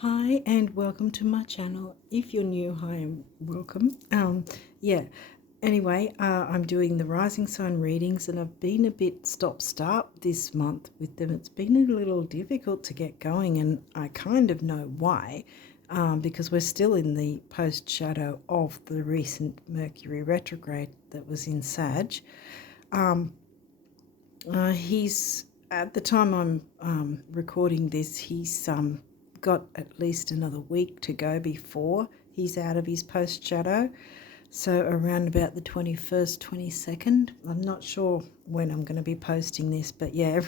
Hi and welcome to my channel. If you're new, hi and welcome. Yeah. Anyway, I'm doing the rising sign readings, and I've been a bit stop-start this month with them. It's been a little difficult to get going, and I kind of know why, because we're still in the post shadow of the recent Mercury retrograde that was in Sag. He's at the time I'm recording this, he's got at least another week to go before he's out of his post shadow. So around about the 21st, 22nd. I'm not sure when I'm going to be posting this, but yeah,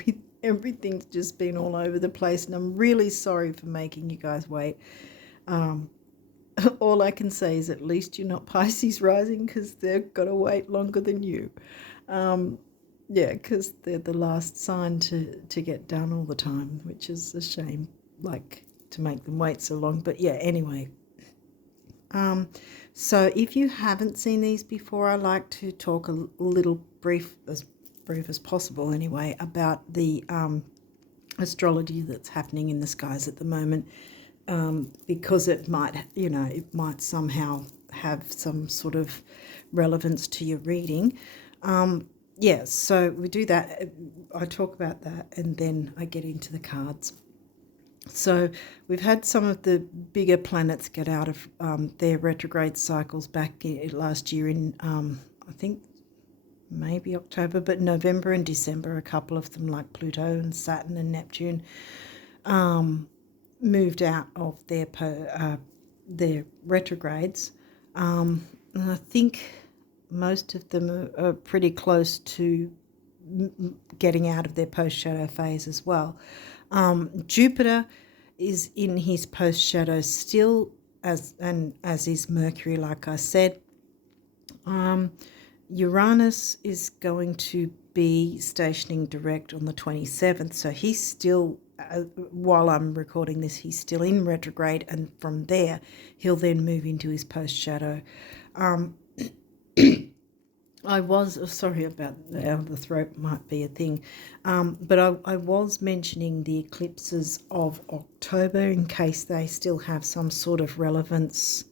everything's just been all over the place, and I'm really sorry for making you guys wait. All I can say is at least you're not Pisces rising, because they've got to wait longer than you. Yeah, because they're the last sign to get done all the time, which is a shame, like, to make them wait so long. But yeah, anyway. So if you haven't seen these before, I like to talk a little brief as possible anyway, about the astrology that's happening in the skies at the moment, because it might somehow have some sort of relevance to your reading. Yeah, so we do that. I talk about that, and then I get into the cards. So we've had some of the bigger planets get out of their retrograde cycles back last year in, I think, maybe October, but November and December, a couple of them, like Pluto and Saturn and Neptune, moved out of their retrogrades. And I think most of them are pretty close to getting out of their post-shadow phase as well. Jupiter is in his post-shadow still, as is Mercury, like I said. Uranus is going to be stationing direct on the 27th, so he's still, while I'm recording this, he's still in retrograde, and from there he'll then move into his post-shadow. I was sorry about the throat, might be a thing, but I was mentioning the eclipses of October in case they still have some sort of relevance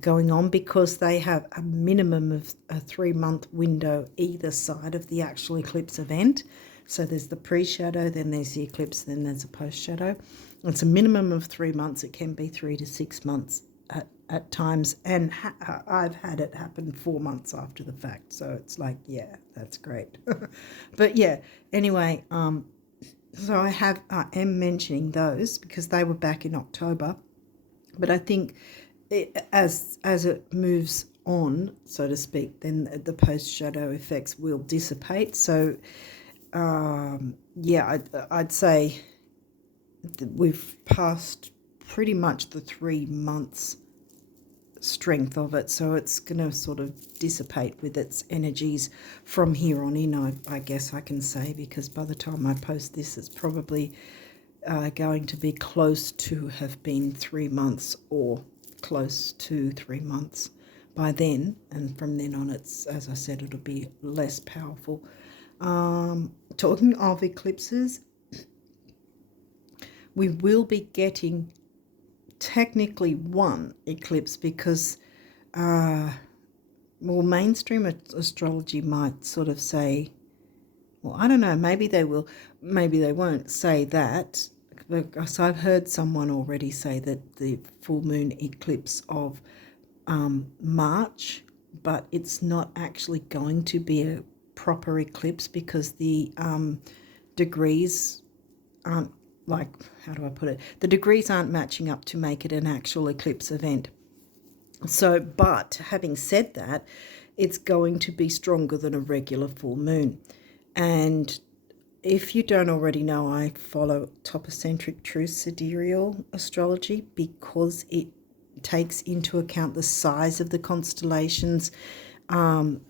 going on, because they have a minimum of a 3-month window either side of the actual eclipse event. So there's the pre-shadow, then there's the eclipse, then there's a post-shadow. It's a minimum of 3 months. It can be 3 to 6 months at times, and I've had it happen 4 months after the fact. So it's like, yeah, that's great. But yeah, anyway, so I am mentioning those because they were back in October. But I think as it moves on, so to speak, then the post-shadow effects will dissipate. So, yeah, I'd say we've passed pretty much the 3 months strength of it, so it's going to sort of dissipate with its energies from here on in, I guess I can say, because by the time I post this, it's probably going to be close to have been 3 months, or close to 3 months by then, and from then on, it's, as I said, it'll be less powerful. Talking of eclipses, we will be getting technically one eclipse, because mainstream astrology might sort of say, well, I don't know, maybe they will, maybe they won't say that, because I've heard someone already say that the full moon eclipse of March, but it's not actually going to be a proper eclipse, because the degrees aren't, like, how do I put it? The degrees aren't matching up to make it an actual eclipse event. So, but having said that, it's going to be stronger than a regular full moon. And if you don't already know, I follow topocentric true sidereal astrology, because it takes into account the size of the constellations, and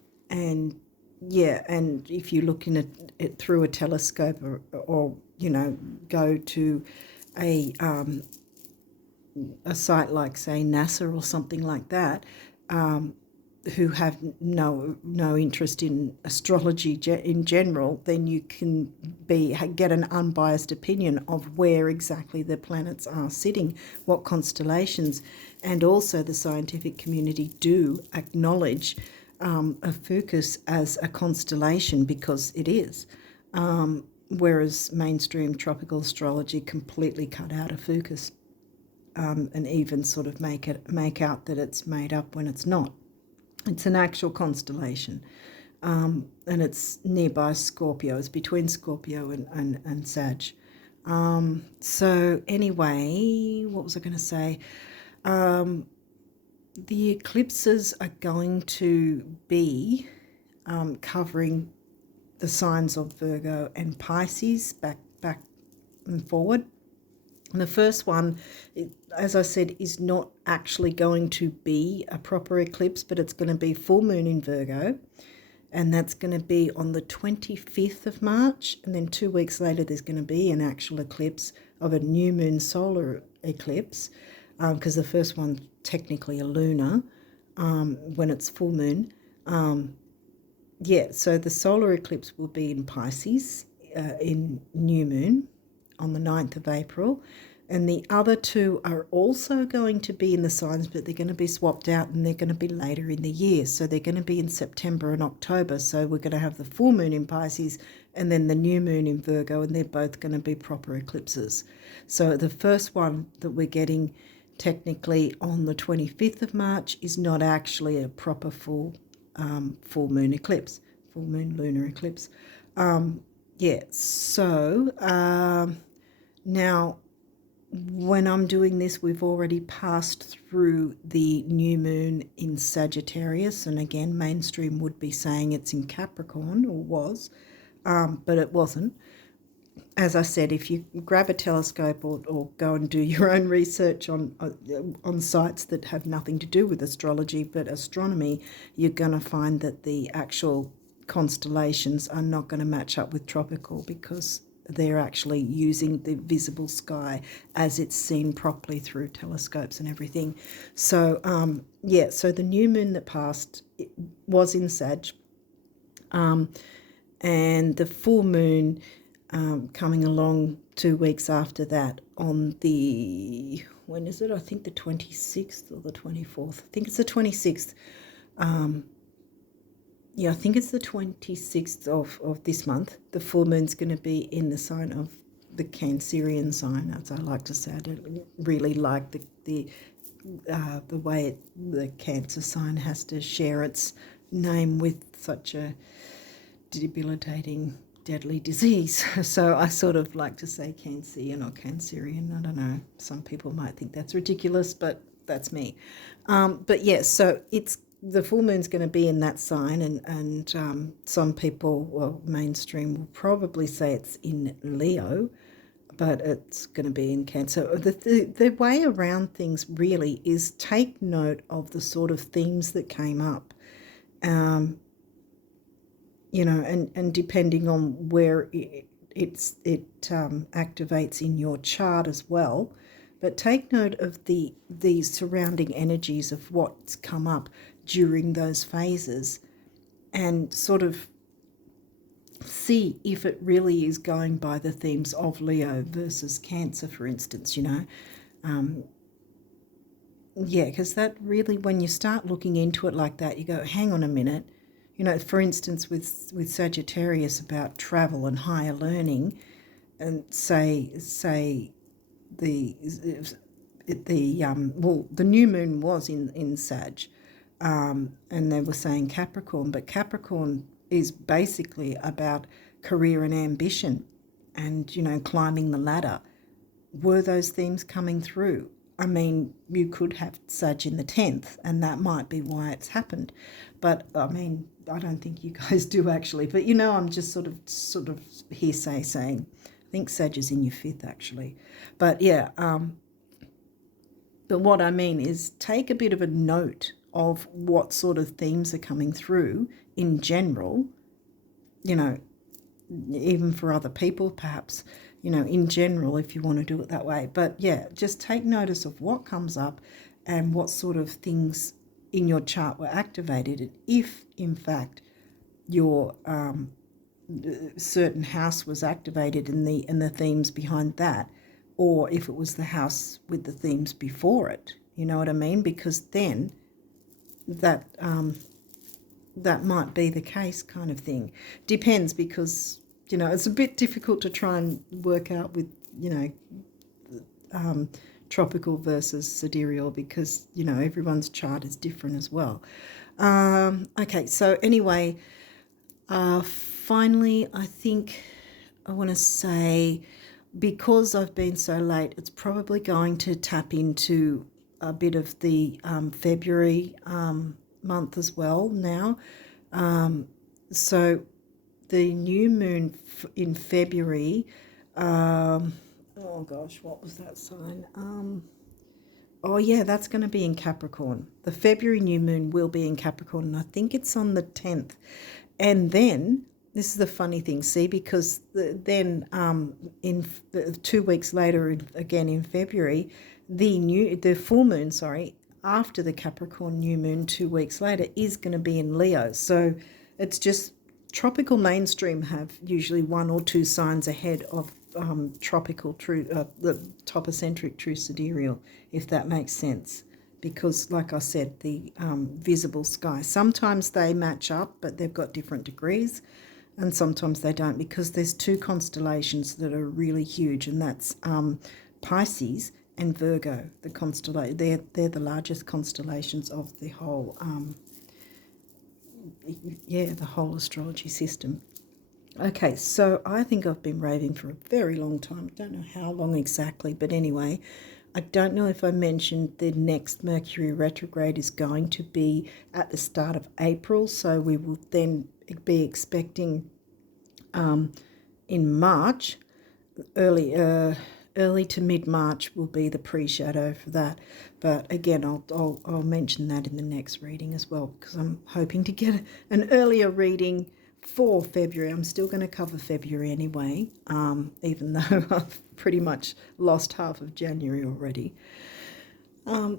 yeah, and if you look in it through a telescope, or go to a site like, say, NASA or something like that, who have no interest in astrology in general, then you can get an unbiased opinion of where exactly the planets are sitting, what constellations, and also the scientific community do acknowledge Ophiuchus as a constellation because it is, whereas mainstream tropical astrology completely cut out Ophiuchus, and even sort of make out that it's made up when it's not. It's an actual constellation, and it's nearby Scorpio. It's between Scorpio and Sag. So anyway, what was I going to say? The eclipses are going to be covering the signs of Virgo and Pisces back and forward. And the first one, as I said, is not actually going to be a proper eclipse, but it's going to be full moon in Virgo, and that's going to be on the 25th of March, and then 2 weeks later there's going to be an actual eclipse of a new moon solar eclipse, because the first one's technically a lunar when it's full moon. So the solar eclipse will be in Pisces in new moon on the 9th of April, and the other two are also going to be in the signs, but they're going to be swapped out, and they're going to be later in the year. So they're going to be in September and October. So we're going to have the full moon in Pisces and then the new moon in Virgo, and they're both going to be proper eclipses. So the first one that we're getting technically on the 25th of March is not actually a proper full moon eclipse, full moon lunar eclipse. Now when I'm doing this, we've already passed through the new moon in Sagittarius, and again, mainstream would be saying it's in Capricorn, or was, but it wasn't. As I said, if you grab a telescope or go and do your own research on sites that have nothing to do with astrology but astronomy, you're going to find that the actual constellations are not going to match up with tropical, because they're actually using the visible sky as it's seen properly through telescopes and everything. So, so the new moon that passed was in Sag, and the full moon coming along 2 weeks after that on the, when is it? I think the 26th or the 24th. I think it's the 26th. I think it's the 26th of this month. The full moon's going to be in the sign of the Cancerian sign, as I like to say. I don't really like the way the Cancer sign has to share its name with such a debilitating, deadly disease. So I sort of like to say Cancerian or Cancerian. I don't know. Some people might think that's ridiculous, but that's me. So it's, the full moon's going to be in that sign, and some people, well, mainstream will probably say it's in Leo, but it's going to be in Cancer. The way around things really is take note of the sort of themes that came up, and depending on where it activates in your chart as well. But take note of the surrounding energies of what's come up during those phases, and sort of see if it really is going by the themes of Leo versus Cancer, for instance, because that really, when you start looking into it like that, you go, hang on a minute. For instance, with Sagittarius about travel and higher learning, and say the new moon was in Sag, and they were saying Capricorn, but Capricorn is basically about career and ambition and, climbing the ladder. Were those themes coming through? I mean, you could have Sag in the 10th, and that might be why it's happened. But, I mean, I don't think you guys do actually. But, I'm just sort of hearsay saying, I think Sag is in your 5th actually. But, but what I mean is take a bit of a note of what sort of themes are coming through in general, even for other people perhaps, in general, if you want to do it that way. But just take notice of what comes up and what sort of things in your chart were activated, and if in fact your certain house was activated and the themes behind that, or if it was the house with the themes before it, you know what I mean? Because then that that might be the case, kind of thing. Depends, because it's a bit difficult to try and work out with tropical versus sidereal, because everyone's chart is different as well. Okay, so anyway, finally, I think I want to say, because I've been so late, it's probably going to tap into a bit of the February month as well now. So the new moon in February, oh gosh, what was that sign? Oh yeah, that's going to be in Capricorn. The February new moon will be in Capricorn, and I think it's on the 10th. And then, this is the funny thing, see, because then in 2 weeks later, again in February, the full moon, after the Capricorn new moon 2 weeks later, is going to be in Leo. So it's just tropical mainstream have usually 1 or 2 signs ahead of tropical true, the topocentric true sidereal, if that makes sense. Because, like I said, the visible sky, sometimes they match up, but they've got different degrees, and sometimes they don't, because there's 2 constellations that are really huge, and that's Pisces and Virgo. The constellation, they're the largest constellations of the whole, the whole astrology system. Okay, so I think I've been raving for a very long time. I don't know how long exactly, but anyway, I don't know if I mentioned the next Mercury retrograde is going to be at the start of April, so we will then be expecting in March, early to mid-March will be the pre-shadow for that. But again, I'll mention that in the next reading as well, because I'm hoping to get an earlier reading for February. I'm still going to cover February anyway, even though I've pretty much lost half of January already.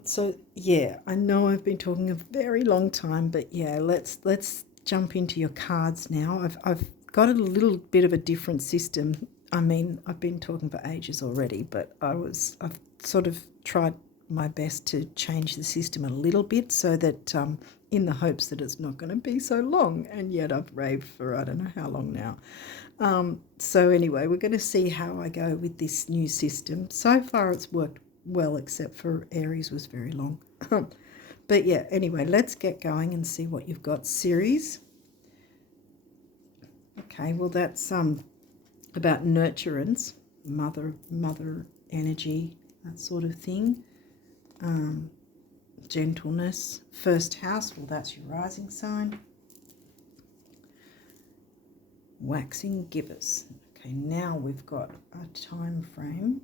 So yeah, I know I've been talking a very long time, but yeah, let's jump into your cards now. I've got a little bit of a different system. I mean, I've been talking for ages already, but I've sort of tried my best to change the system a little bit, so that in the hopes that it's not going to be so long, and yet I've raved for I don't know how long now. So anyway, we're going to see how I go with this new system. So far it's worked well, except for Aries was very long. But yeah, anyway, let's get going and see what you've got. Series. Okay, well that's about nurturance, mother energy, that sort of thing. Gentleness. First house, well that's your rising sign. Waxing givers. Okay, now we've got a time frame.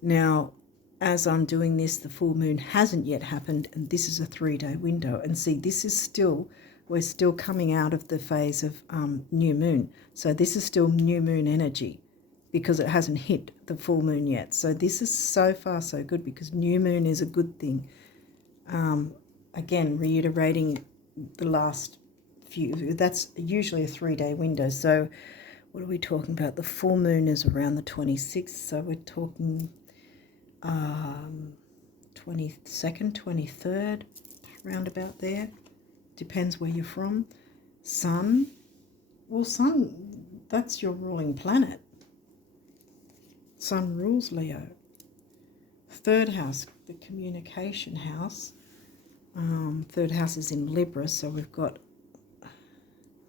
Now, as I'm doing this, the full moon hasn't yet happened, and this is a 3-day window. And see, this is still, we're still coming out of the phase of new moon. So this is still new moon energy, because it hasn't hit the full moon yet. So this is so far so good, because new moon is a good thing. Again, reiterating the last few, that's usually a 3-day window. So what are we talking about? The full moon is around the 26th, so we're talking 22nd, 23rd, round about there. Depends where you're from. Sun, well, Sun, that's your ruling planet. Sun rules Leo. Third house, the communication house. Third house is in Libra, so we've got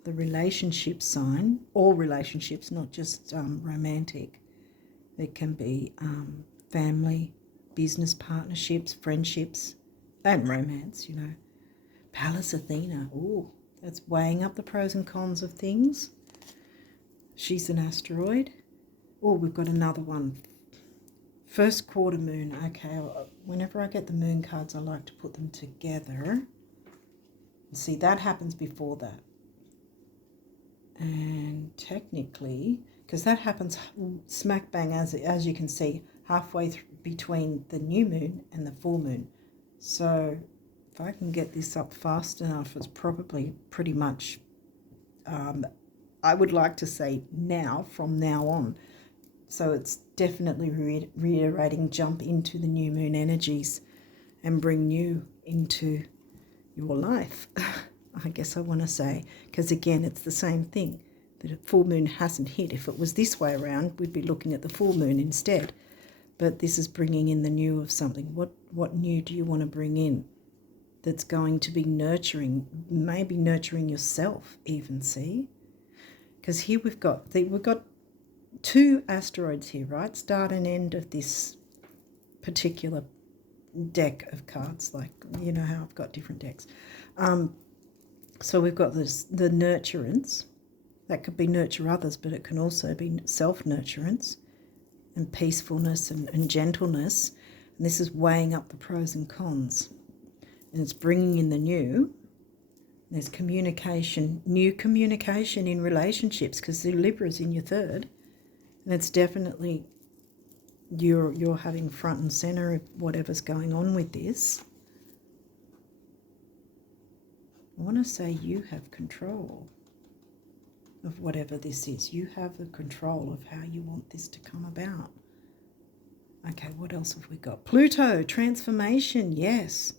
the relationship sign. All relationships, not just romantic. It can be family, business partnerships, friendships, and romance, you know. Pallas Athena, ooh, that's weighing up the pros and cons of things. She's an asteroid. Oh, we've got another one. First quarter moon. Okay, whenever I get the moon cards, I like to put them together. See, that happens before that. And technically, because that happens smack bang, as you can see, halfway between the new moon and the full moon. So If I can get this up fast enough, it's probably pretty much, I would like to say now, from now on. So it's definitely reiterating, jump into the new moon energies and bring new into your life. I guess I want to say, because again, it's the same thing. The full moon hasn't hit. If it was this way around, we'd be looking at the full moon instead. But this is bringing in the new of something. What new do you want to bring in that's going to be nurturing, maybe nurturing yourself even, see? Because here we've got two asteroids here, right? Start and end of this particular deck of cards. Like, you know how I've got different decks. So we've got the nurturance. That could be nurture others, but it can also be self-nurturance and peacefulness and gentleness. And this is weighing up the pros and cons. And it's bringing in the new. There's communication, new communication in relationships, because the Libra's in your third. And it's definitely you're having front and center of whatever's going on with this. I want to say you have control of whatever this is. You have the control of how you want this to come about. Okay, what else have we got? Pluto, transformation, yes.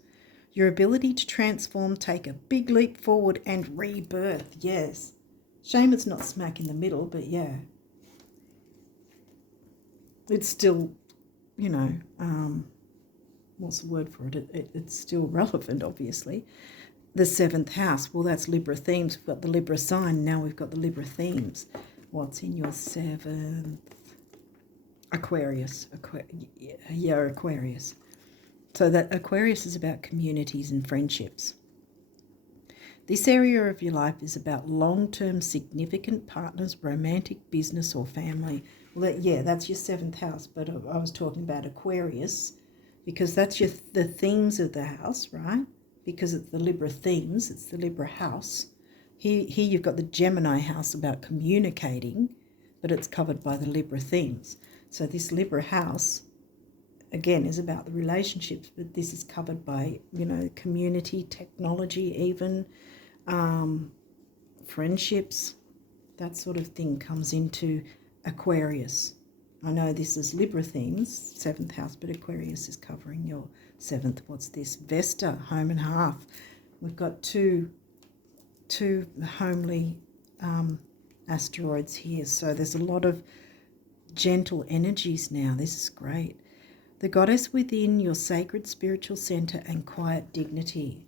Your ability to transform, take a big leap forward and rebirth, yes. Shame it's not smack in the middle, but yeah. It's still, you know, what's the word for it? It's still relevant, obviously. The 7th house, well, that's Libra themes. We've got the Libra sign. Now we've got the Libra themes. What's in your 7th? Aquarius. Aquarius. So that Aquarius is about communities and friendships. This area of your life is about long-term significant partners, romantic, business or family. Well, that's your 7th house, but I was talking about Aquarius because that's the themes of the house, right? Because it's the Libra themes, it's the Libra house. Here you've got the Gemini house about communicating, but it's covered by the Libra themes. So this Libra house, again, is about the relationships, but this is covered by, you know, community, technology, even friendships, that sort of thing comes into Aquarius. I know this is Libra themes, 7th house, but Aquarius is covering your 7th. What's this? Vesta, home and hearth. We've got two homely asteroids here. So there's a lot of gentle energies now. This is great. The goddess within your sacred spiritual center and quiet dignity.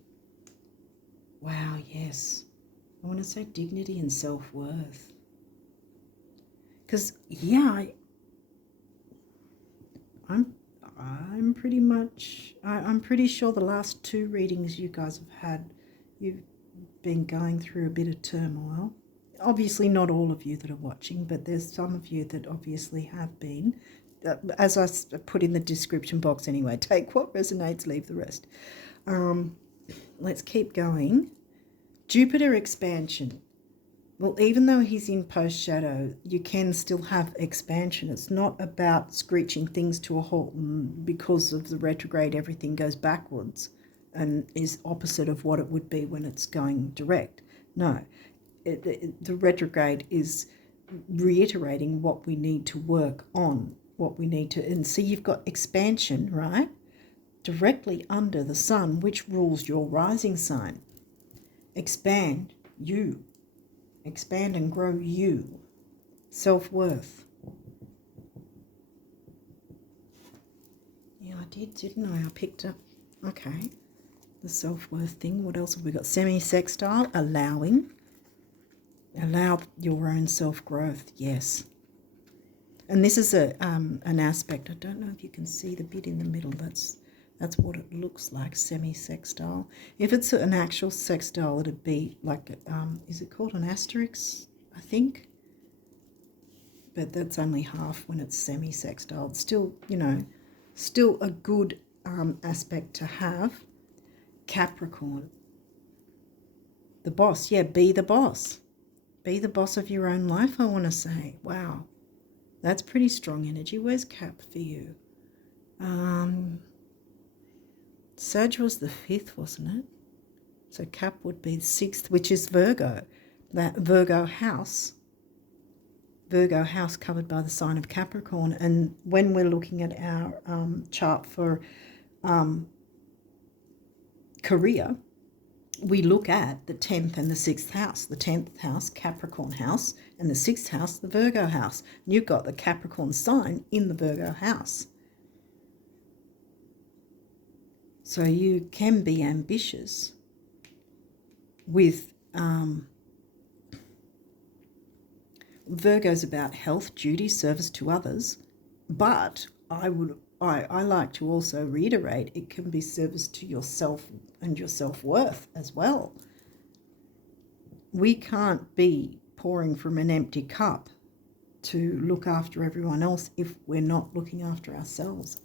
Wow, yes. I want to say dignity and self-worth. Because, yeah, I'm pretty sure the last 2 readings you guys have had, you've been going through a bit of turmoil. Obviously not all of you that are watching, but there's some of you that obviously have been. As I put in the description box anyway, take what resonates, leave the rest. Let's keep going. Jupiter expansion. Well, even though he's in post-shadow, you can still have expansion. It's not about screeching things to a halt and because of the retrograde, everything goes backwards and is opposite of what it would be when it's going direct. No, the retrograde is reiterating what we need to work on, what we need to, and see, you've got expansion, right? Directly under the sun, which rules your rising sign. Expand you. Expand and grow you. Self-worth. Yeah, I did, didn't I? I picked up, okay, the self-worth thing. What else have we got? Semi-sextile, allowing. Allow your own self-growth, yes. And this is an aspect. I don't know if you can see the bit in the middle. That's what it looks like, semi-sextile. If it's an actual sextile, it'd be like, is it called an asterisk, I think? But that's only half when it's semi-sextile. It's still, you know, still a good aspect to have. Capricorn. The boss, yeah, be the boss. Be the boss of your own life, I want to say. Wow. That's pretty strong energy. Where's Cap for you? Sag was the 5th, wasn't it? So Cap would be the 6th, which is Virgo. That Virgo house covered by the sign of Capricorn. And when we're looking at our chart for career, we look at the 10th and the 6th house. The 10th house, Capricorn house, and the 6th house, the Virgo house. And you've got the Capricorn sign in the Virgo house. So you can be ambitious with Virgo's about health, duty, service to others, but I like to also reiterate it can be service to yourself and your self-worth as well. We can't be pouring from an empty cup to look after everyone else if we're not looking after ourselves.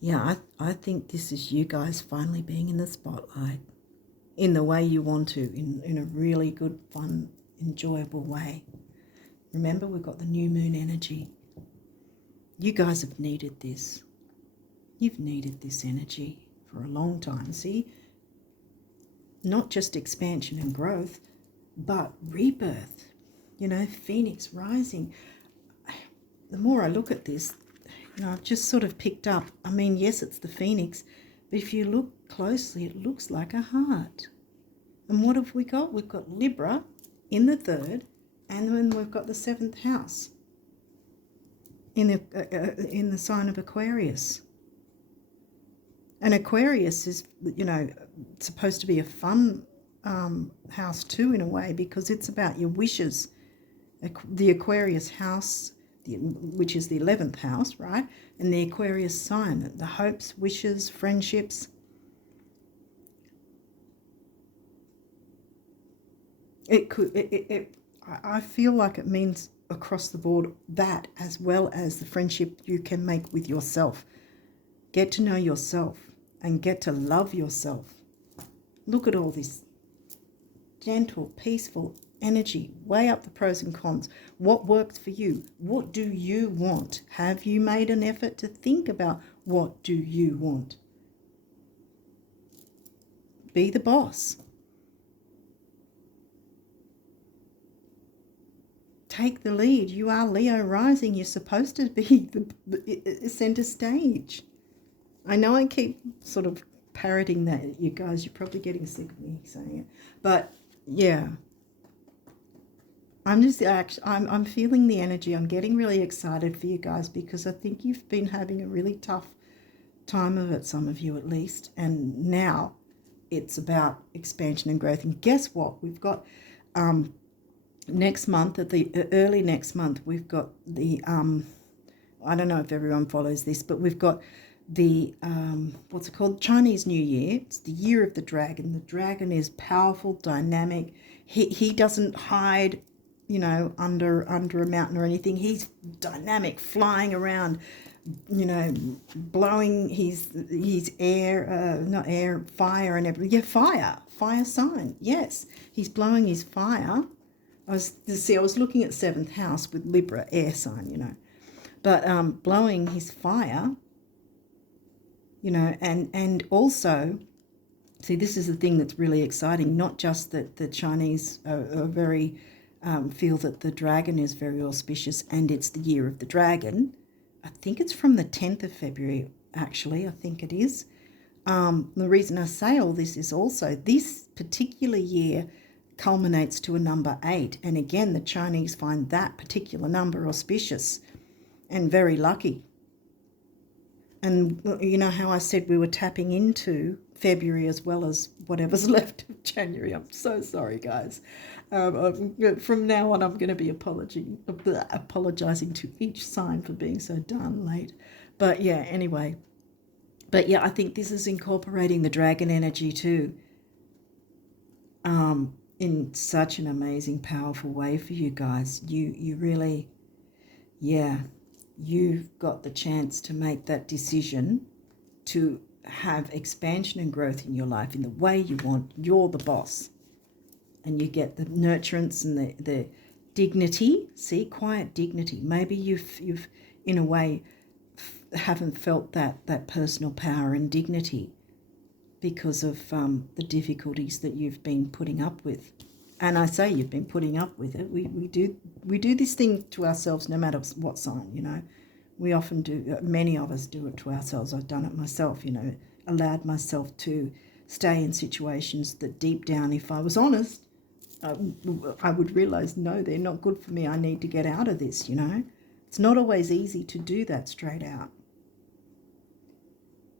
Yeah, I think this is you guys finally being in the spotlight in the way you want to, in a really good, fun, enjoyable way. Remember, we've got the new moon energy. You guys have needed this. You've needed this energy for a long time. See, not just expansion and growth, but rebirth. You know, Phoenix rising. The more I look at this, you know, I've just sort of picked up, I mean, yes, it's the Phoenix, but if you look closely, it looks like a heart. And what have we got? We've got Libra in the 3rd, and then we've got the 7th house in the sign of Aquarius. And Aquarius is, you know, supposed to be a fun house too, in a way, because it's about your wishes. The Aquarius house, which is the 11th house, right? And the Aquarius sign, the hopes, wishes, friendships. I feel like it means across the board that, as well as the friendship you can make with yourself. Get to know yourself and get to love yourself. Look at all this gentle, peaceful energy. Weigh up the pros and cons. What works for you? What do you want? Have you made an effort to think about what do you want? Be the boss. Take the lead. You are Leo rising. You're supposed to be the center stage. I know I keep sort of parroting that, you guys. You're probably getting sick of me saying it. But yeah, I'm feeling the energy. I'm getting really excited for you guys because I think you've been having a really tough time of it, some of you at least. And now it's about expansion and growth. And guess what? We've got next month, at the early next month, we've got the I don't know if everyone follows this, but we've got the what's it called, Chinese New Year. It's the year of the dragon. The dragon is powerful, dynamic. He doesn't hide, you know, under a mountain or anything. He's dynamic, flying around, you know, blowing his fire and everything. Yeah, fire sign. Yes, he's blowing his fire. I was looking at 7th house with Libra, air sign, you know, but blowing his fire, you know, and also, see, this is the thing that's really exciting. Not just that the Chinese are very feel that the dragon is very auspicious, and it's the year of the dragon. I think it's from the 10th of February, actually. I think it is. The reason I say all this is also this particular year culminates to a number 8. And again, the Chinese find that particular number auspicious and very lucky. And you know how I said we were tapping into February as well as whatever's left of January. I'm so sorry, guys. From now on, I'm going to be apologizing to each sign for being so darn late. But yeah, anyway. But yeah, I think this is incorporating the dragon energy too. In such an amazing, powerful way for you guys. You really, yeah, you've got the chance to make that decision to have expansion and growth in your life in the way you want. You're the boss. And you get the nurturance and the dignity. See, quiet dignity. Maybe you've in a way haven't felt that personal power and dignity because of the difficulties that you've been putting up with. And I say you've been putting up with it. We do this thing to ourselves no matter what sign, you know. We often do, many of us do it to ourselves. I've done it myself, you know, allowed myself to stay in situations that deep down, if I was honest, I would realize, no, they're not good for me. I need to get out of this, you know. It's not always easy to do that straight out.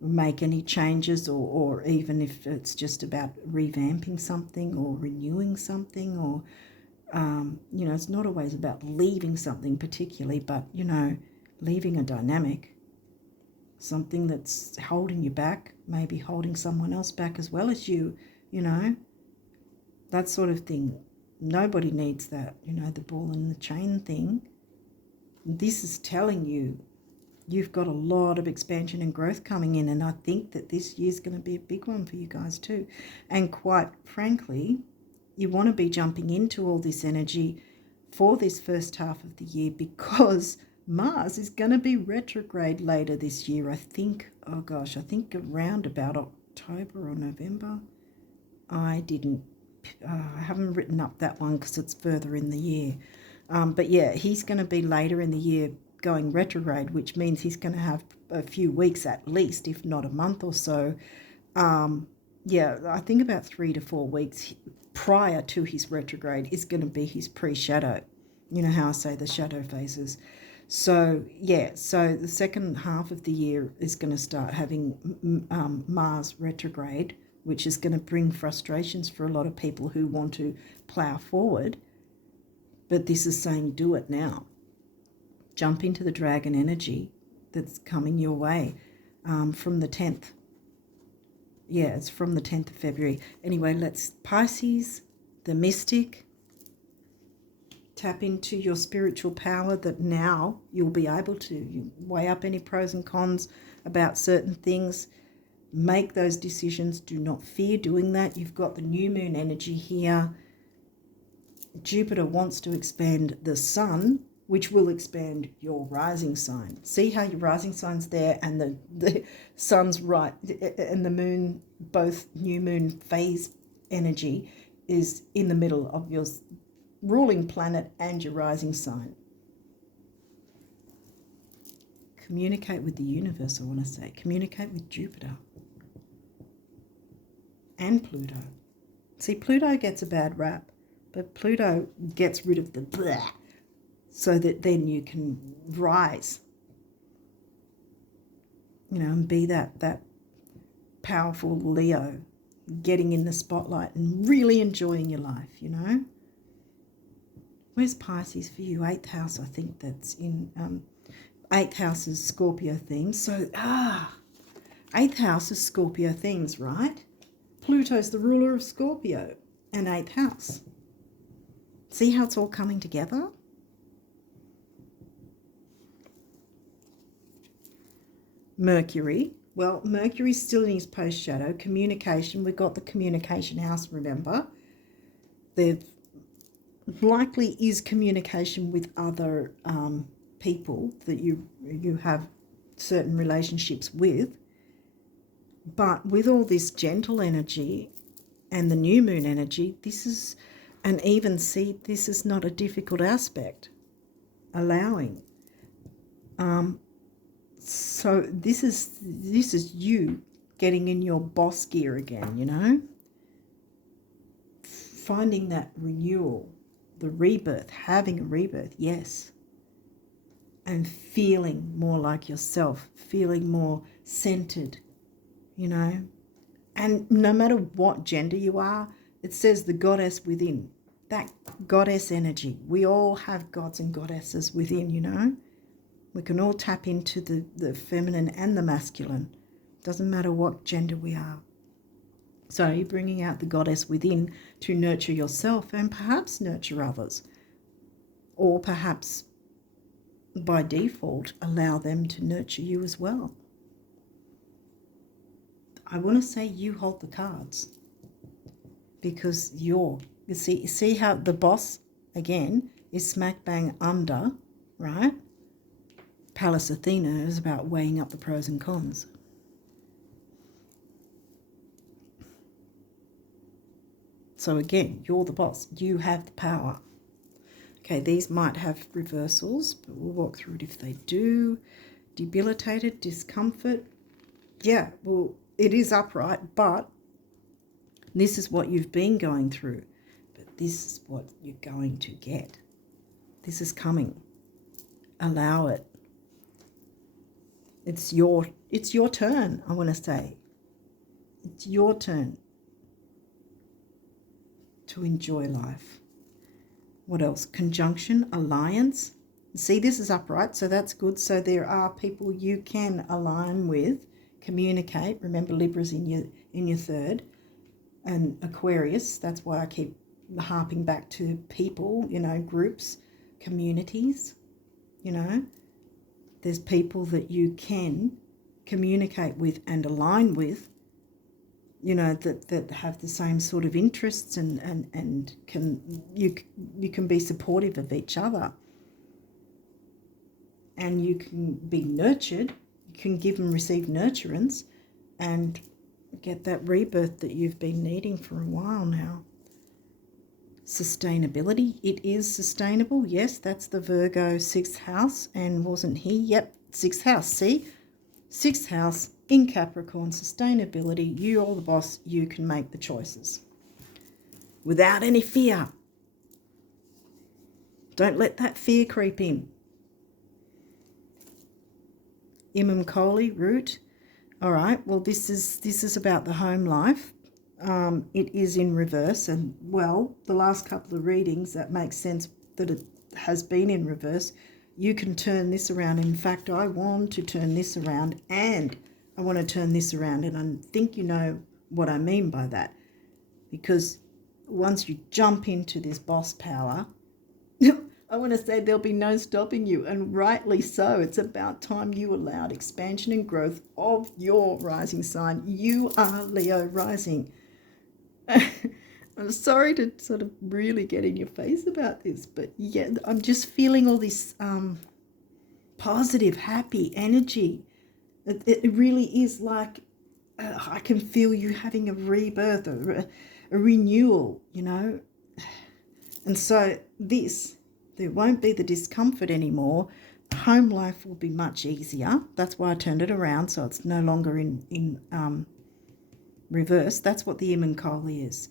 Make any changes, or even if it's just about revamping something or renewing something, or, you know, it's not always about leaving something particularly, but, you know, leaving a dynamic, something that's holding you back, maybe holding someone else back as well as you, you know, that sort of thing. Nobody needs that, you know, the ball and the chain thing. This is telling you you've got a lot of expansion and growth coming in, and I think that this year's going to be a big one for you guys too. And quite frankly, you want to be jumping into all this energy for this first half of the year, because Mars is going to be retrograde later this year. I think, oh gosh, I think around about October or November. I haven't written up that one because it's further in the year. But yeah, he's going to be later in the year going retrograde, which means he's going to have a few weeks at least, if not a month or so. Yeah, I think about 3 to 4 weeks prior to his retrograde is going to be his pre-shadow. You know how I say the shadow phases. So yeah, so the second half of the year is going to start having Mars retrograde, which is going to bring frustrations for a lot of people who want to plow forward. But this is saying do it now. Jump into the dragon energy that's coming your way from the 10th. Yeah, it's from the 10th of February. Anyway, let's Pisces, the mystic. Tap into your spiritual power that now you'll be able to. You weigh up any pros and cons about certain things. Make those decisions. Do not fear doing that. You've got the new moon energy here. Jupiter wants to expand the sun, which will expand your rising sign. See how your rising sign's there and the sun's right and the moon, both new moon phase energy is in the middle of your ruling planet and your rising sign. Communicate with the universe, I want to say. Communicate with Jupiter and Pluto. See, Pluto gets a bad rap, but Pluto gets rid of the blah, so that then you can rise, you know, and be that powerful Leo, getting in the spotlight and really enjoying your life, you know. Where's Pisces for you? 8th house, I think that's in, 8th house is Scorpio themes. So, 8th house is Scorpio themes, right? Pluto's the ruler of Scorpio and 8th house. See how it's all coming together? Mercury. Well, Mercury's still in his post-shadow. Communication. We've got the communication house, remember. There likely is communication with other people that you have certain relationships with. But with all this gentle energy and the new moon energy, this is, and even see, this is not a difficult aspect. Allowing. So this is you getting in your boss gear again, you know. Finding that renewal, the rebirth, having a rebirth, yes. And feeling more like yourself, feeling more centered, you know. And no matter what gender you are, it says the goddess within, that goddess energy. We all have gods and goddesses within, you know. We can all tap into the feminine and the masculine. Doesn't matter what gender we are. So you're bringing out the goddess within to nurture yourself and perhaps nurture others. Or perhaps by default allow them to nurture you as well. I want to say you hold the cards, because you see how the boss again is smack bang under, right? Pallas Athena is about weighing up the pros and cons. So again, you're the boss. You have the power. Okay, these might have reversals, but we'll walk through it if they do. Debilitated, discomfort. Yeah, well, it is upright, but this is what you've been going through. But this is what you're going to get. This is coming. Allow it. It's your turn, I want to say. It's your turn to enjoy life. What else? Conjunction, alliance. See, this is upright, so that's good. So there are people you can align with, communicate. Remember, Libra's in your third. And Aquarius, that's why I keep harping back to people, groups, communities, There's people that you can communicate with and align with, that have the same sort of interests and you can be supportive of each other. And you can be nurtured, you can give and receive nurturance and get that rebirth that you've been needing for a while now. Sustainability, it is sustainable. Yes, that's the Virgo 6th house. And wasn't he? Yep, 6th house. See? 6th house in Capricorn, sustainability. You're the boss. You can make the choices without any fear. Don't let that fear creep in. Imam Koli, root. All right, well, this is about the home life. It is in reverse, and, well, the last couple of readings, that makes sense that it has been in reverse. You can turn this around. In fact, I want to turn this around, and I want to turn this around, and I think you know what I mean by that. Because once you jump into this boss power, I want to say there'll be no stopping you, and rightly so. It's about time you allowed expansion and growth of your rising sign. You are Leo rising. I'm sorry to sort of really get in your face about this, but yeah, I'm just feeling all this positive, happy energy. It really is like I can feel you having a rebirth, a renewal, And so there won't be the discomfort anymore. Home life will be much easier. That's why I turned it around, so it's no longer in reverse. That's what the Imam Koli is.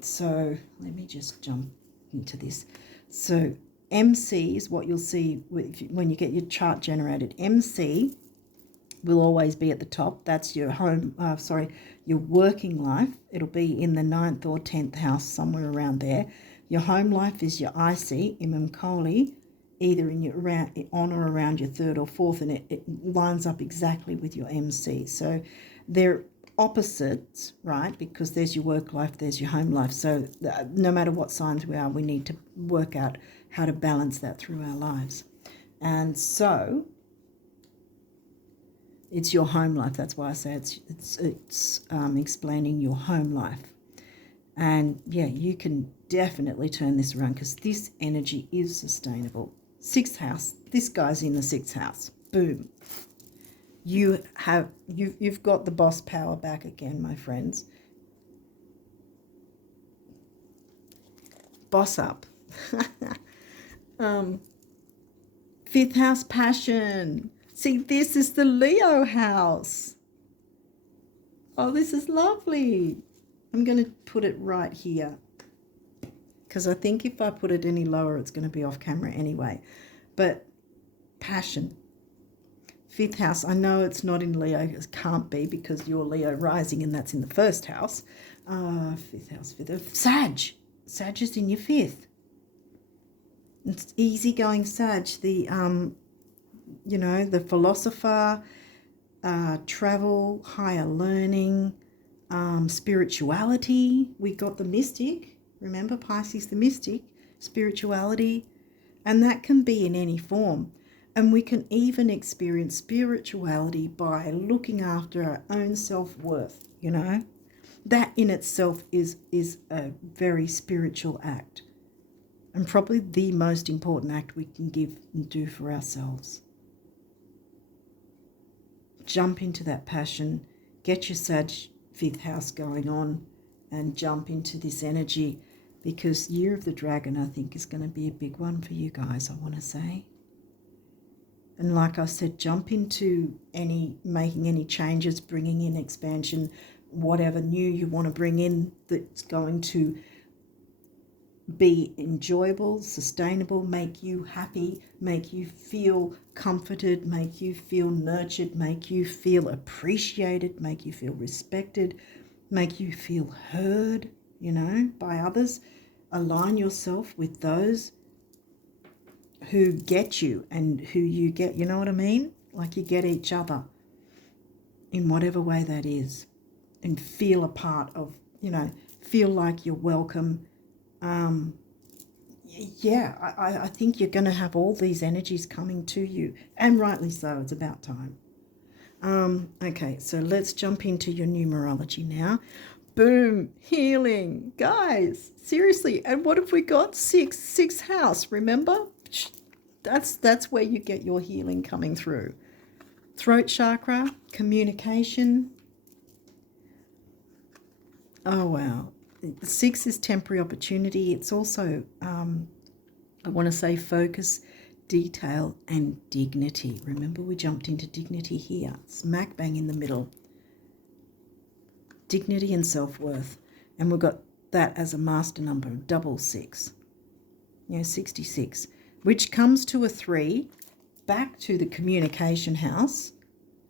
So let me just jump into this. So MC is what you'll see when you get your chart generated. MC will always be at the top. That's your your working life. It'll be in the 9th or 10th house, somewhere around there. Your home life is your IC, Imam Koli, either on or around your 3rd or 4th, and it lines up exactly with your MC. So they're opposites, right? Because there's your work life, there's your home life. So no matter what signs we are, we need to work out how to balance that through our lives. And so it's your home life. That's why I say it's explaining your home life. And yeah, you can definitely turn this around because this energy is sustainable. 6th house. This guy's in the 6th house. Boom. You've got the boss power back again, my friends. Boss up. 5th house, passion. See, this is the Leo house. Oh, this is lovely. I'm going to put it right here because I think if I put it any lower, it's going to be off camera anyway. But passion. 5th house. I know it's not in Leo. It can't be because you're Leo rising and that's in the 1st house. 5th house. Sag. Sag is in your 5th. It's easygoing Sag. The the philosopher, travel, higher learning, spirituality. We got the mystic. Remember, Pisces, the mystic, spirituality, and that can be in any form. And we can even experience spirituality by looking after our own self-worth, That in itself is a very spiritual act. and probably the most important act we can give and do for ourselves. Jump into that passion, get your Sag 5th house going on, and jump into this energy, because Year of the Dragon, I think, is going to be a big one for you guys, I want to say. And like I said, jump into making any changes, bringing in expansion, whatever new you want to bring in that's going to be enjoyable, sustainable, make you happy, make you feel comforted, make you feel nurtured, make you feel appreciated, make you feel respected, make you feel heard, by others. Align yourself with those who get you and who you get, you know what I mean? Like you get each other in whatever way that is, and feel a part of, feel like you're welcome. I think you're going to have all these energies coming to you, and rightly so. It's about time. Okay, so let's jump into your numerology now. Boom, healing. Guys, seriously, and what have we got? Sixth house, remember? That's where you get your healing coming through. Throat chakra, communication. Oh, wow. 6 is temporary opportunity. It's also, I want to say, focus, detail, and dignity. Remember, we jumped into dignity here. Smack bang in the middle. Dignity and self-worth. And we've got that as a master number, double 6. 66. Which comes to a 3, back to the communication house.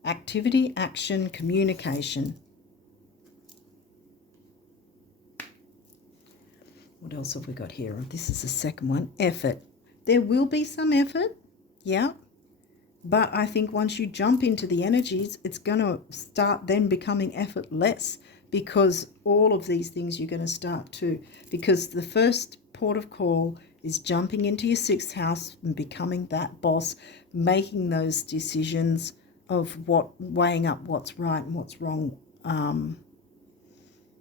Activity, action, communication. What else have we got here? This is the second one. Effort. There will be some effort, yeah. But I think once you jump into the energies, it's going to start then becoming effortless, because all of these things you're going to start to, because the first port of call is jumping into your 6th house and becoming that boss, making those decisions of weighing up what's right and what's wrong.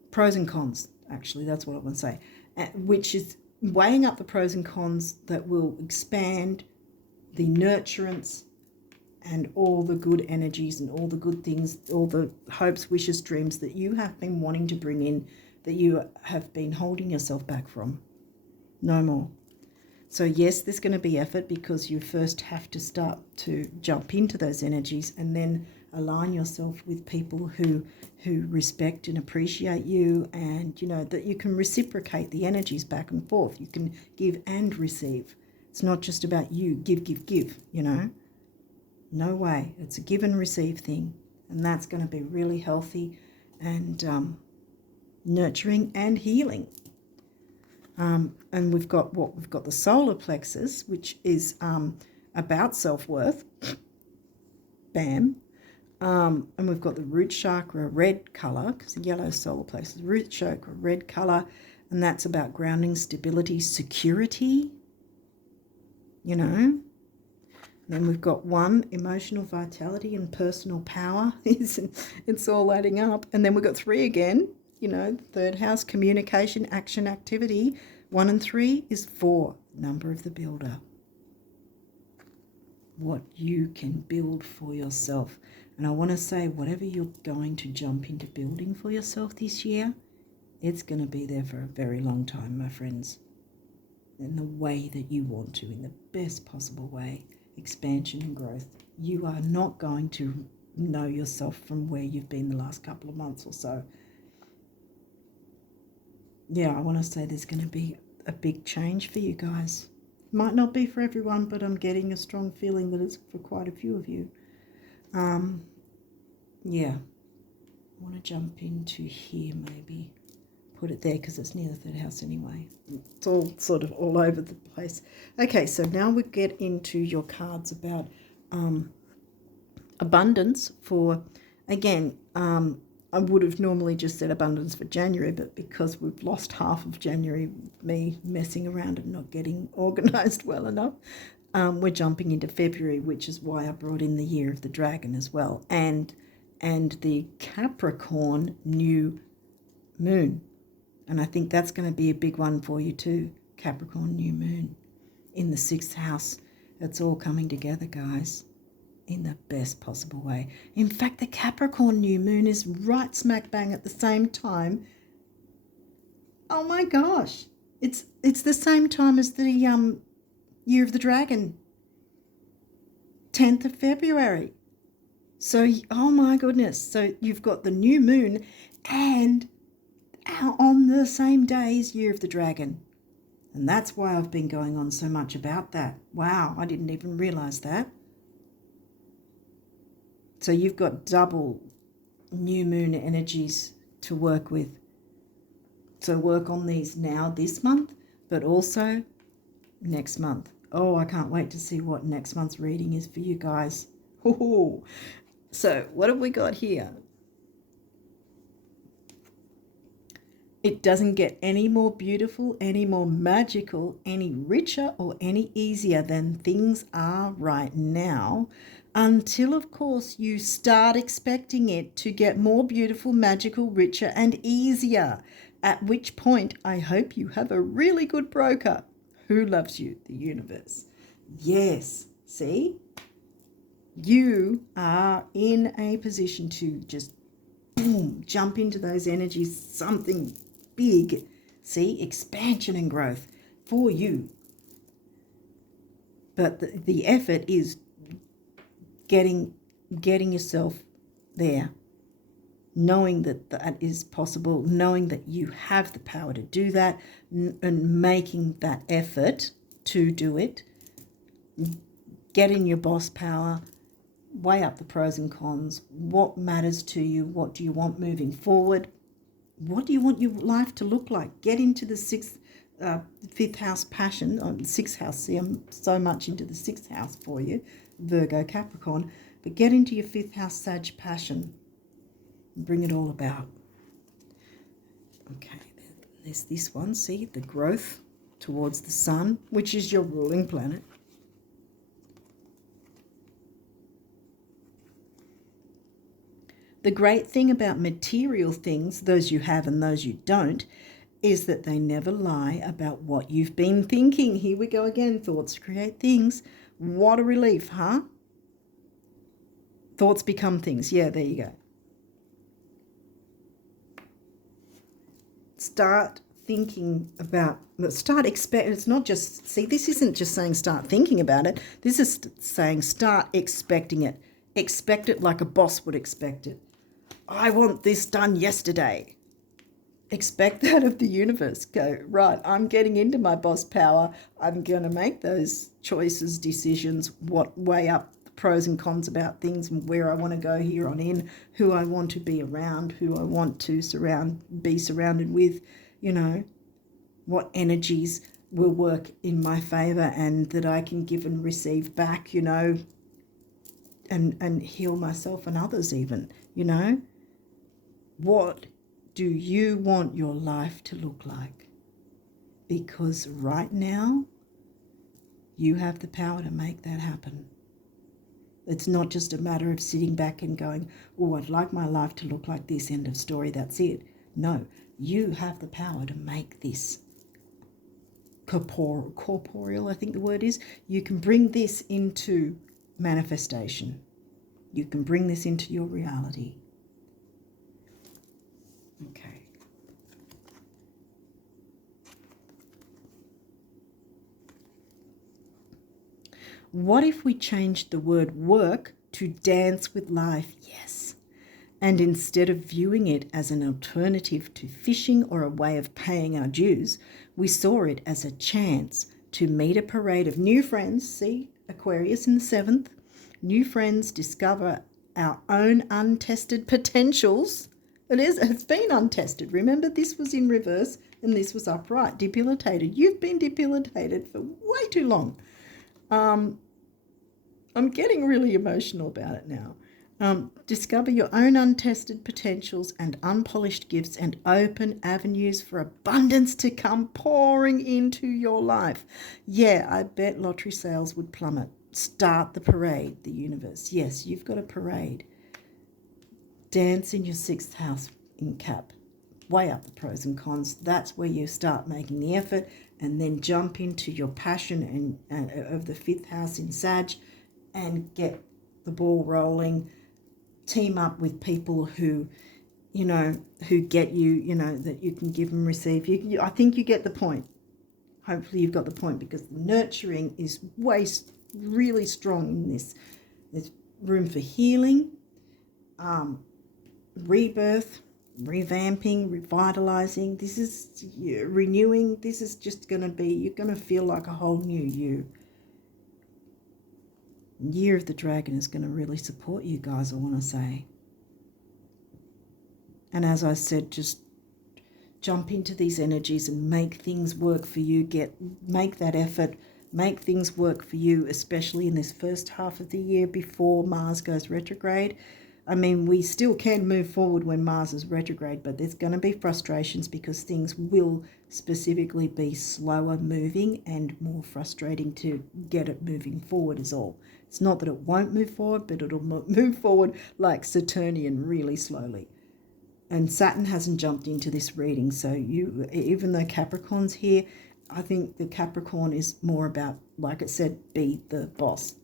Pros and cons, actually, that's what I want to say. Which is weighing up the pros and cons that will expand the nurturance and all the good energies and all the good things, all the hopes, wishes, dreams that you have been wanting to bring in, that you have been holding yourself back from. No more. So yes, there's going to be effort, because you first have to start to jump into those energies and then align yourself with people who respect and appreciate you, and that you can reciprocate the energies back and forth. You can give and receive. It's not just about you give, No way. It's a give and receive thing, and that's going to be really healthy and nurturing and healing. And we've got the solar plexus, which is about self-worth. Bam. And we've got the root chakra, red colour, because the yellow solar plexus, root chakra, red colour, and that's about grounding, stability, security, Then we've got 1, emotional vitality and personal power. It's all adding up. And then we've got 3 again, the 3rd house, communication, action, activity. 1 and 3 is 4, number of the builder. What you can build for yourself. And I want to say, whatever you're going to jump into building for yourself this year, it's going to be there for a very long time, my friends. In the way that you want to, in the best possible way. Expansion and growth. You are not going to know yourself from where you've been the last couple of months or so. Yeah, I want to say there's going to be a big change for you guys. Might not be for everyone, but I'm getting a strong feeling that it's for quite a few of you. Yeah, I want to jump into here maybe. Put it there because it's near the 3rd house anyway. It's all sort of all over the place. Okay, so now we get into your cards about abundance for, again, I would have normally just said abundance for January, but because we've lost half of January, me messing around and not getting organised well enough, we're jumping into February, which is why I brought in the Year of the Dragon as well, and the Capricorn new moon. And I think that's going to be a big one for you too. Capricorn new moon in the 6th house. It's all coming together, guys, in the best possible way. In fact, the Capricorn new moon is right smack bang at the same time. Oh my gosh. It's the same time as the Year of the Dragon, 10th of February. So, oh my goodness. So you've got the new moon and on the same day as Year of the Dragon. And that's why I've been going on so much about that. Wow, I didn't even realize that. So you've got double new moon energies to work with. So work on these now this month, but also next month. Oh, I can't wait to see what next month's reading is for you guys. Oh, so what have we got here? It doesn't get any more beautiful, any more magical, any richer, or any easier than things are right now, until, of course, you start expecting it to get more beautiful, magical, richer, and easier. At which point, I hope you have a really good broker who loves you, the universe. Yes, see? You are in a position to just, boom, jump into those energies, something big. See? Expansion and growth for you. But the effort is getting yourself there. Knowing that that is possible, knowing that you have the power to do that, and making that effort to do it. Get in your boss power, weigh up the pros and cons. What matters to you? What do you want moving forward? What do you want your life to look like? Get into the 5th house passion, 6th house. See, I'm so much into the 6th house for you, Virgo, Capricorn. But get into your 5th house Sag passion. Bring it all about. Okay, there's this one. See, the growth towards the sun, which is your ruling planet. The great thing about material things, those you have and those you don't, is that they never lie about what you've been thinking. Here we go again. Thoughts create things. What a relief, huh? Thoughts become things. Yeah, there you go. Start thinking about, it's not just, see, this isn't just saying start thinking about it. This is saying start expecting it. Expect it like a boss would expect it. I want this done yesterday. Expect that of the universe. Go, right, I'm getting into my boss power. I'm going to make those choices, decisions, weigh up the pros and cons about things and where I want to go here on in, who I want to be around, who I want to be surrounded with, what energies will work in my favor and that I can give and receive back, and heal myself and others even, What do you want your life to look like? Because right now, you have the power to make that happen. It's not just a matter of sitting back and going, oh, I'd like my life to look like this, end of story, that's it. No, you have the power to make this corporeal, I think the word is. You can bring this into manifestation. You can bring this into your reality. Okay. What if we changed the word work to dance with life? Yes. And instead of viewing it as an alternative to fishing or a way of paying our dues, we saw it as a chance to meet a parade of new friends. See, Aquarius in the 7th. New friends, discover our own untested potentials. It's been untested. Remember, this was in reverse and this was upright, debilitated. You've been debilitated for way too long. I'm getting really emotional about it now. Discover your own untested potentials and unpolished gifts and open avenues for abundance to come pouring into your life. Yeah, I bet lottery sales would plummet. Start the parade, the universe. Yes, you've got a parade. Dance in your 6th house in Cap. weigh up the pros and cons. That's where you start making the effort, and then jump into your passion and of the 5th house in Sag and get the ball rolling. Team up with people who, you know, who get you, you know, that you can give and receive. I think you get the point. Hopefully you've got the point, because the nurturing is really strong in this. There's room for healing, rebirth, revamping, revitalizing. This is renewing. This is just going to be, you're going to feel like a whole new you. Year of the Dragon is going to really support you guys, I want to say. And as I said, just jump into these energies and make things work for you. Make that effort, make things work for you, especially in this first half of the year before Mars goes retrograde. I mean, we still can move forward when Mars is retrograde, but there's going to be frustrations because things will specifically be slower moving and more frustrating to get it moving forward is all. It's not that it won't move forward, but it'll move forward like Saturnian really slowly. And Saturn hasn't jumped into this reading, so you, even though Capricorn's here, I think the Capricorn is more about, like it said, be the boss.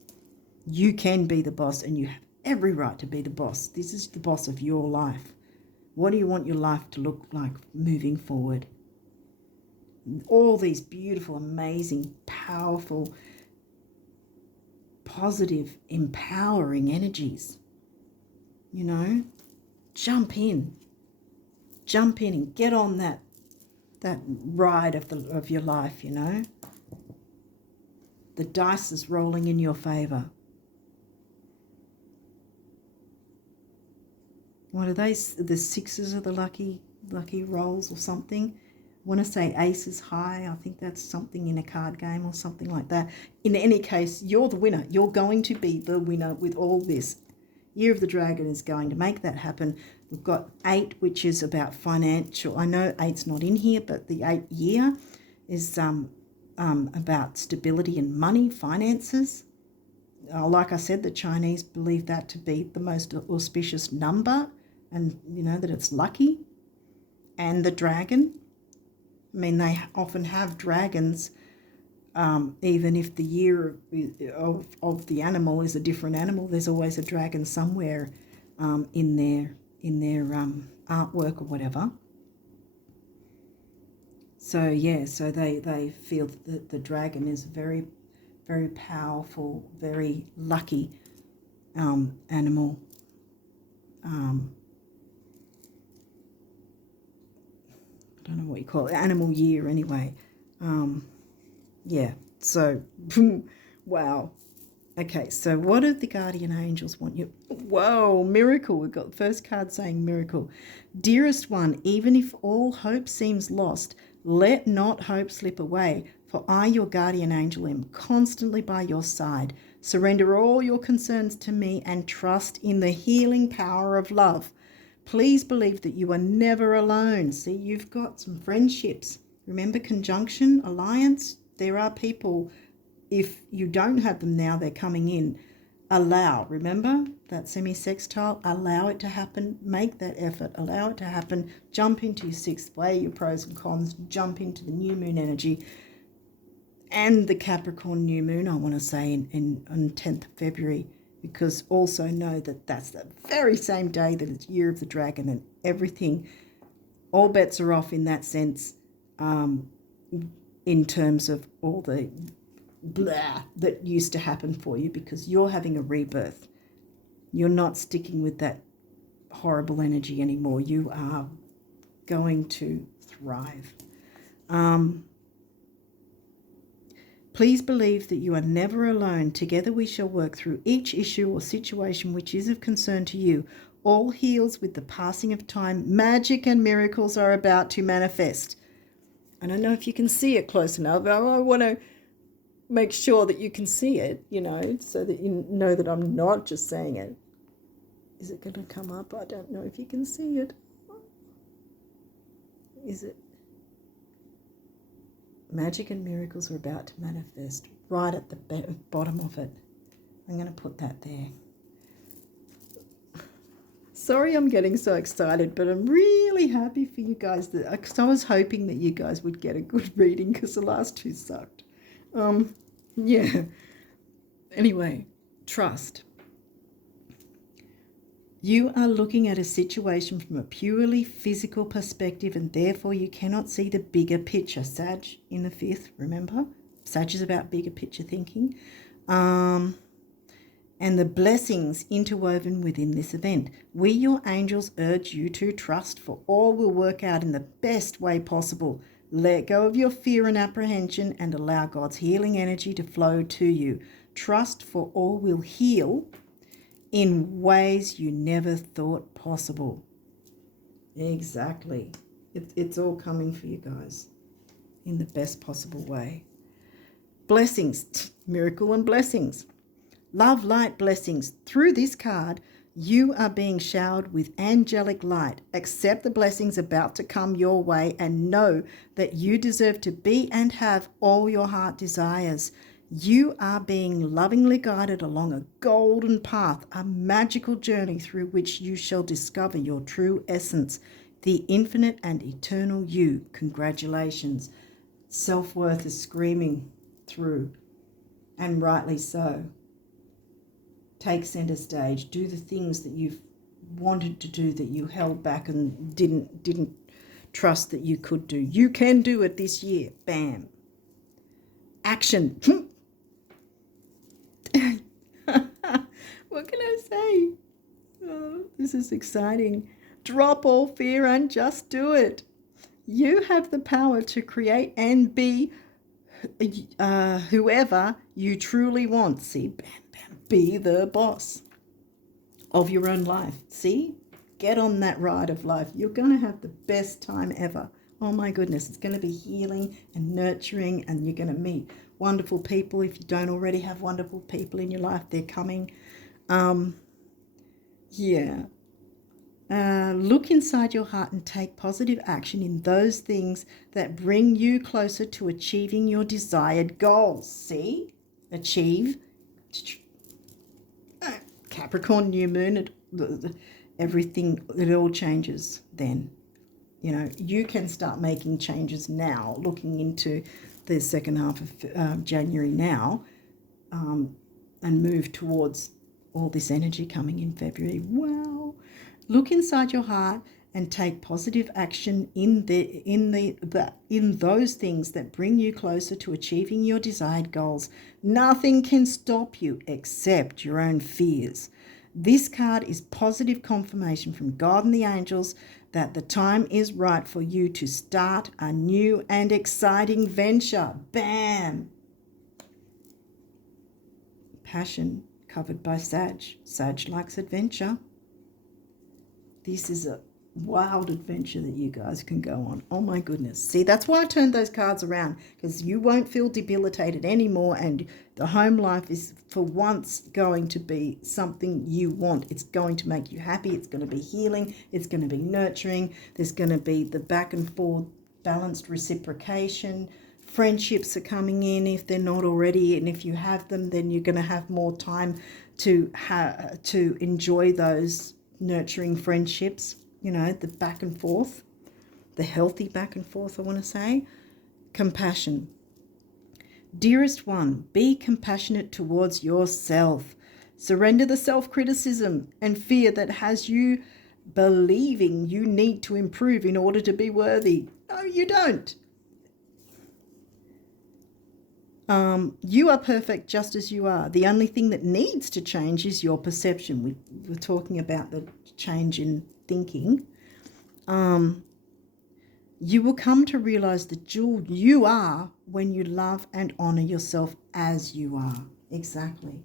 You can be the boss, and you have every right to be the boss. This is the boss of your life. What do you want your life to look like moving forward? All these beautiful, amazing, powerful, positive, empowering energies. You know, jump in and get on that ride of your life. You know, the dice is rolling in your favor. What are they? The sixes are the lucky rolls or something. I want to say ace is high. I think that's something in a card game or something like that. In any case, you're the winner. You're going to be the winner with all this. Year of the Dragon is going to make that happen. We've got 8, which is about financial. I know 8's not in here, but the 8th year is about stability and money, finances. Like I said, the Chinese believe that to be the most auspicious number, and you know that it's lucky. And the dragon, I mean, they often have dragons, even if the year of the animal is a different animal. There's always a dragon somewhere in their artwork or whatever. So yeah, so they feel that the dragon is very, very powerful, very lucky animal. I don't know what you call it, animal year anyway. Yeah, so, wow. Okay, so what do the guardian angels want you? Whoa, miracle. We've got the first card saying miracle. Dearest one, even if all hope seems lost, let not hope slip away, for I, your guardian angel, am constantly by your side. Surrender all your concerns to me and trust in the healing power of love. Please believe that you are never alone. See, you've got some friendships. Remember conjunction, alliance? There are people, if you don't have them now, they're coming in. Allow, remember that semi-sextile? Allow it to happen. Make that effort. Allow it to happen. Jump into your 6th, weigh your pros and cons. Jump into the new moon energy. And the Capricorn new moon, I want to say, on 10th of February, because also know that that's the very same day that it's Year of the Dragon, and everything, all bets are off in that sense, in terms of all the blah that used to happen for you, because you're having a rebirth. You're not sticking with that horrible energy anymore. You are going to thrive. Please believe that you are never alone. Together we shall work through each issue or situation which is of concern to you. All heals with the passing of time. Magic and miracles are about to manifest. I don't know if you can see it close enough. I want to make sure that you can see it, you know, so that you know that I'm not just saying it. Is it going to come up? I don't know if you can see it. Is it? Magic and miracles are about to manifest right at the bottom of it. I'm going to put that there. Sorry I'm getting so excited, but I'm really happy for you guys. Because I was hoping that you guys would get a good reading because the last two sucked. Yeah. Anyway, trust. You are looking at a situation from a purely physical perspective, and therefore you cannot see the bigger picture. Sag in the 5th, remember? Sag is about bigger picture thinking. And the blessings interwoven within this event. We, your angels, urge you to trust, for all will work out in the best way possible. Let go of your fear and apprehension and allow God's healing energy to flow to you. Trust, for all will heal in ways you never thought possible. Exactly. It's all coming for you guys in the best possible way. Blessings, miracle and blessings. Love, light, blessings. Through this card, you are being showered with angelic light. Accept the blessings about to come your way and know that you deserve to be and have all your heart desires. You are being lovingly guided along a golden path, a magical journey through which you shall discover your true essence, the infinite and eternal you. Congratulations. Self-worth is screaming through, and rightly so. Take center stage. Do the things that you've wanted to do that you held back and didn't trust that you could do. You can do it this year. Bam. Action. What can I say? Oh, this is exciting. Drop all fear and just do it. You have the power to create and be whoever you truly want. See, bam, bam. Be the boss of your own life. See? Get on that ride of life. You're going to have the best time ever. Oh my goodness. It's going to be healing and nurturing, and you're going to meet wonderful people. If you don't already have wonderful people in your life, they're coming. Look inside your heart and take positive action in those things that bring you closer to achieving your desired goals. See? Achieve. Capricorn, new moon, everything, it all changes then. You know, you can start making changes now, looking into the second half of January now, and move towards all this energy coming in February. Wow. Look inside your heart and take positive action in those things that bring you closer to achieving your desired goals. Nothing can stop you except your own fears. This card is positive confirmation from God and the angels that the time is right for you to start a new and exciting venture. Bam! Passion covered by Sag. Sag likes adventure. This is a wild adventure that you guys can go on. Oh my goodness. See, that's why I turned those cards around, because you won't feel debilitated anymore, and the home life is for once going to be something you want. It's going to make you happy. It's going to be healing. It's going to be nurturing. There's going to be the back and forth balanced reciprocation. Friendships are coming in if they're not already, and if you have them, then you're going to have more time to enjoy those nurturing friendships. You know, the back and forth, the healthy back and forth, I want to say. Compassion. Dearest one, be compassionate towards yourself. Surrender the self-criticism and fear that has you believing you need to improve in order to be worthy. No, you don't. You are perfect just as you are. The only thing that needs to change is your perception. We were talking about the change in thinking. You will come to realize the jewel you are when you love and honor yourself as you are. Exactly.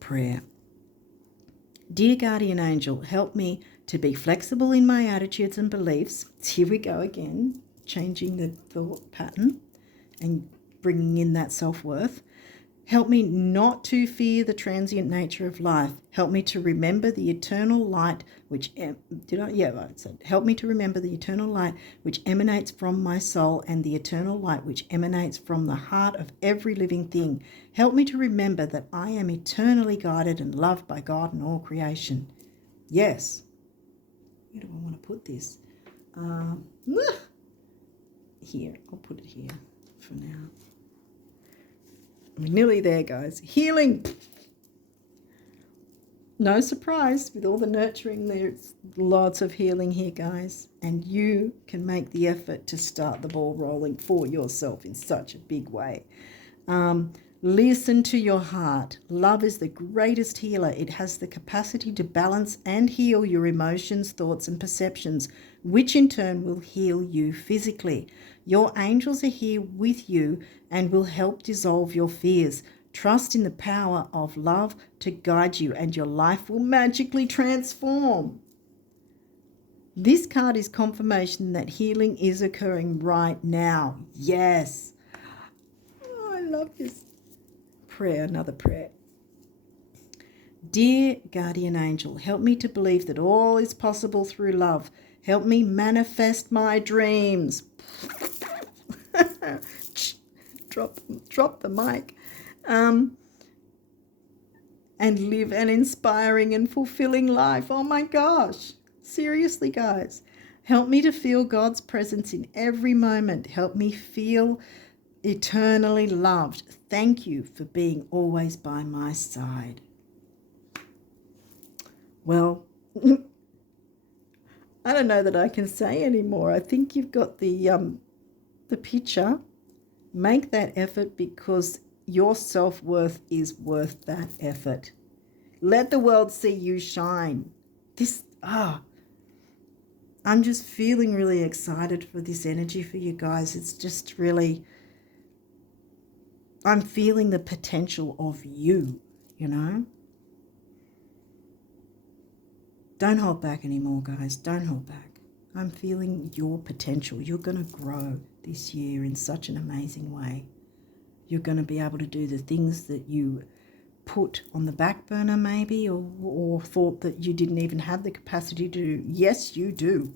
Prayer. Dear guardian angel, help me to be flexible in my attitudes and beliefs. Here we go again, changing the thought pattern and bringing in that self-worth. Help me not to fear the transient nature of life. Help me to remember the eternal light which help me to remember the eternal light which emanates from my soul and the eternal light which emanates from the heart of every living thing. Help me to remember that I am eternally guided and loved by God and all creation. Yes. Where do I want to put this? Here. I'll put it here for now. We're nearly there, guys. Healing. No surprise, with all the nurturing, there's lots of healing here, guys. And you can make the effort to start the ball rolling for yourself in such a big way. Listen to your heart. Love is the greatest healer. It has the capacity to balance and heal your emotions, thoughts, and perceptions, which in turn will heal you physically. Your angels are here with you and will help dissolve your fears. Trust in the power of love to guide you, and your life will magically transform. This card is confirmation that healing is occurring right now. Yes. Oh, I love this prayer. Another prayer. Dear guardian angel, help me to believe that all is possible through love. Help me manifest my dreams. Drop the mic. And live an inspiring and fulfilling life. Oh my gosh. Seriously, guys. Help me to feel God's presence in every moment. Help me feel eternally loved. Thank you for being always by my side. Well, I don't know that I can say anymore. I think you've got the picture. Make that effort, because your self-worth is worth that effort. Let the world see you shine. I'm just feeling really excited for this energy for you guys. It's just really, I'm feeling the potential of you, you know. Don't hold back anymore, guys. Don't hold back. I'm feeling your potential. You're going to grow this year in such an amazing way. You're going to be able to do the things that you put on the back burner maybe, or thought that you didn't even have the capacity to do. Yes, you do.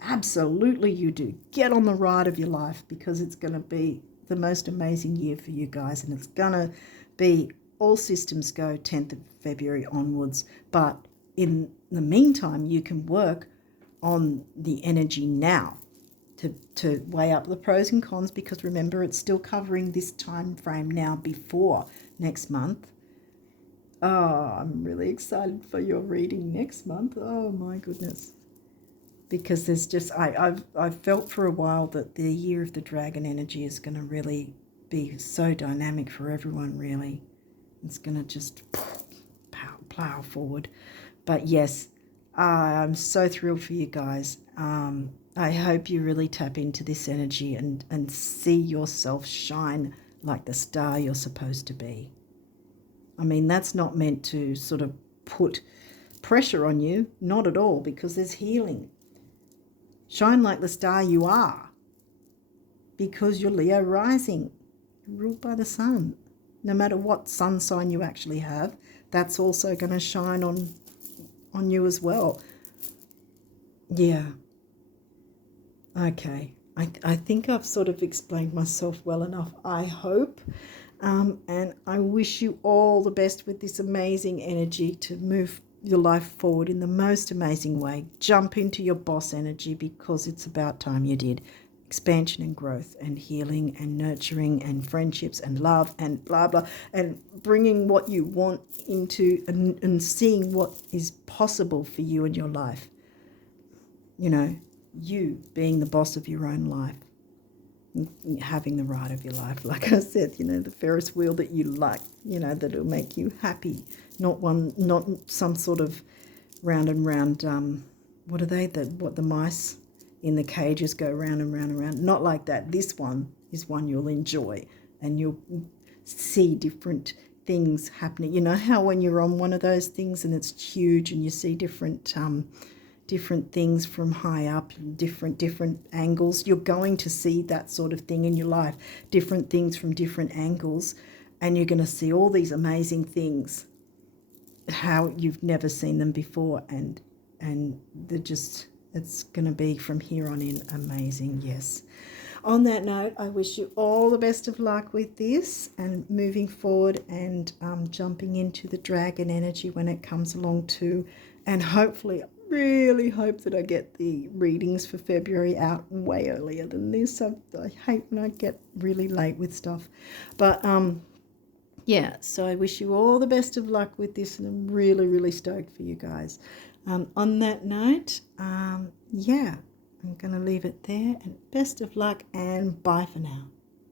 Absolutely you do. Get on the ride of your life, because it's going to be the most amazing year for you guys, and it's going to be all systems go 10th of February onwards. But in the meantime, you can work on the energy now to weigh up the pros and cons, because remember, it's still covering this time frame now before next month. Oh, I'm really excited for your reading next month. Oh my goodness. Because there's just, I've felt for a while that the year of the dragon energy is going to really be so dynamic for everyone, really. It's going to just plow forward. But yes, I'm so thrilled for you guys. I hope you really tap into this energy and see yourself shine like the star you're supposed to be. I mean, that's not meant to sort of put pressure on you, not at all, because there's healing. Shine like the star you are, because you're Leo rising, ruled by the sun. No matter what sun sign you actually have, that's also going to shine on you as well. Yeah. Okay. I think I've sort of explained myself well enough, I hope. And I wish you all the best with this amazing energy to move your life forward in the most amazing way. Jump into your boss energy, because it's about time you did. Expansion and growth and healing and nurturing and friendships and love and blah, blah, and bringing what you want into and seeing what is possible for you in your life. You know, you being the boss of your own life, having the ride of your life. Like I said, you know, the Ferris wheel that you like, you know, that will make you happy. Not some sort of round and round, what are they, what the mice in the cages go round and round and round. Not like that. This one is one you'll enjoy, and you'll see different things happening. You know how when you're on one of those things and it's huge and you see different things from high up, different angles, you're going to see that sort of thing in your life, different things from different angles. and you're going to see all these amazing things, how you've never seen them before, and they're just, it's going to be from here on in amazing. Yes. On that note, I wish you all the best of luck with this and moving forward, and jumping into the dragon energy when it comes along too. And hopefully, I really hope that I get the readings for February out way earlier than this. I hate when I get really late with stuff. But yeah, so I wish you all the best of luck with this, and I'm really, really stoked for you guys. On that note, yeah, I'm going to leave it there, and best of luck, and bye for now.